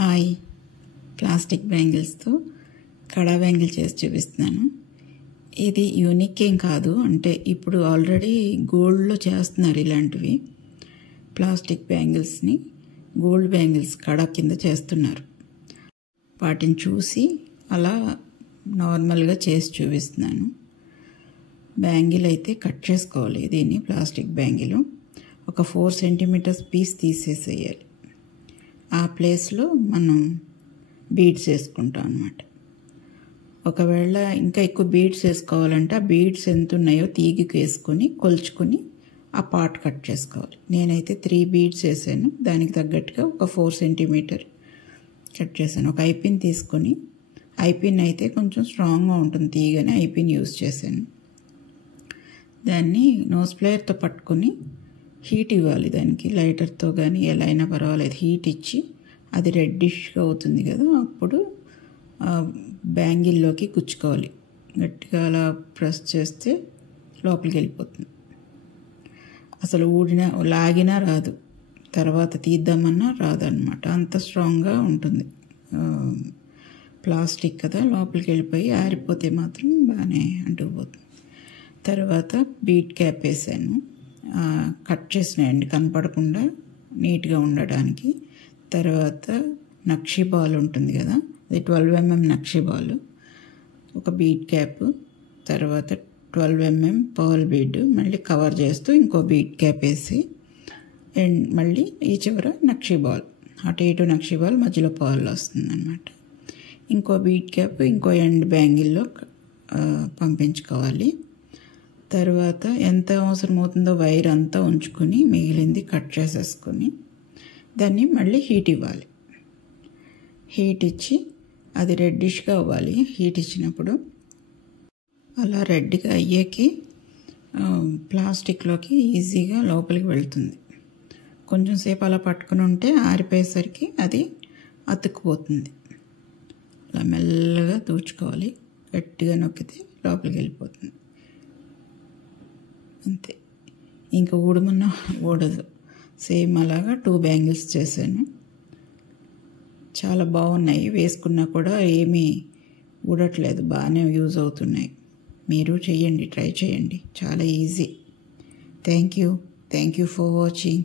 Hi, plastic బ్యాంగిల్స్తో కడా bangle చేసి చూపిస్తున్నాను. ఇది యూనిక్ ఏం కాదు, అంటే ఇప్పుడు ఆల్రెడీ గోల్డ్లో చేస్తున్నారు ఇలాంటివి. ప్లాస్టిక్ బ్యాంగిల్స్ని గోల్డ్ బ్యాంగిల్స్ కడా కింద చేస్తున్నారు. వాటిని చూసి అలా నార్మల్గా చేసి చూపిస్తున్నాను. బ్యాంగిల్ అయితే కట్ చేసుకోవాలి. దీన్ని ప్లాస్టిక్ బ్యాంగిల్ ఒక 4 సెంటీమీటర్స్ పీస్ తీసేసేయాలి. ఆ ప్లేస్లో మనం బీడ్స్ వేసుకుంటాం అన్నమాట. ఒకవేళ ఇంకా ఎక్కువ బీడ్స్ వేసుకోవాలంటే ఆ బీడ్స్ ఎంత ఉన్నాయో తీగికి వేసుకొని కొలుచుకొని ఆ పార్ట్ కట్ చేసుకోవాలి. నేనైతే 3 బీడ్స్ వేసాను. దానికి తగ్గట్టుగా ఒక 4 సెంటీమీటర్ కట్ చేశాను. ఒక ఐపిన్ తీసుకొని, ఐపిన్ అయితే కొంచెం స్ట్రాంగ్గా ఉంటుంది తీగని ఐపిన్ యూజ్ చేశాను. దాన్ని నోస్ ప్లేయర్తో పట్టుకొని హీట్ ఇవ్వాలి. దానికి లైటర్తో కానీ ఎలా అయినా పర్వాలేదు, హీట్ ఇచ్చి అది రెడ్డిష్గా అవుతుంది కదా, అప్పుడు బ్యాంగిల్లోకి గుచ్చుకోవాలి. గట్టిగా అలా ప్రెస్ చేస్తే లోపలికి వెళ్ళిపోతుంది. అసలు లాగినా రాదు, తర్వాత తీద్దామన్నా రాదన్నమాట. అంత స్ట్రాంగ్గా ఉంటుంది. ప్లాస్టిక్ కదా, లోపలికి వెళ్ళిపోయి ఆరిపోతే మాత్రం బాగానే అంటుకుపోతుంది. తర్వాత బీట్ క్యాప్ వేసాను. కట్ చేసిన ఎండ్ కనపడకుండా నీట్గా ఉండడానికి. తర్వాత నక్షి బాల్ ఉంటుంది కదా, అది 12 mm నక్షి బాల్, ఒక బీట్ క్యాప్, తర్వాత 12 mm పర్ల్ బీడ్, మళ్ళీ కవర్ చేస్తూ ఇంకో బీట్ క్యాప్ వేసి అండ్ మళ్ళీ ఈ చివర నక్షి బాల్, అటు ఇటు నక్షి బాల్, మధ్యలో పర్ల్ వస్తుంది అన్నమాట. ఇంకో బీట్ క్యాప్ ఇంకో ఎండ్ బ్యాంగిల్లో పంపించుకోవాలి. తర్వాత ఎంత అవసరం అవుతుందో వైర్ అంతా ఉంచుకొని మిగిలింది కట్ చేసేసుకొని దాన్ని మళ్ళీ హీట్ ఇవ్వాలి. హీట్ ఇచ్చి అది రెడ్డిష్గా అవ్వాలి. హీట్ ఇచ్చినప్పుడు అలా రెడ్గా అయ్యేకి ప్లాస్టిక్లోకి ఈజీగా లోపలికి వెళ్తుంది. కొంచెం సేపు అలా పట్టుకుని ఉంటే ఆరిపోయేసరికి అది అతుక్కుపోతుంది. అలా మెల్లగా దూచుకోవాలి. గట్టిగా నొక్కితే లోపలికి వెళ్ళిపోతుంది. అంతే, ఇంకా ఊడమన్నా ఊడదు. సేమ్ అలాగా 2 బ్యాంగిల్స్ చేశాను. చాలా బాగున్నాయి. వేసుకున్నా కూడా ఏమీ ఊడట్లేదు, బాగానే యూజ్ అవుతున్నాయి. మీరు చెయ్యండి, ట్రై చేయండి, చాలా easy. Thank you for watching.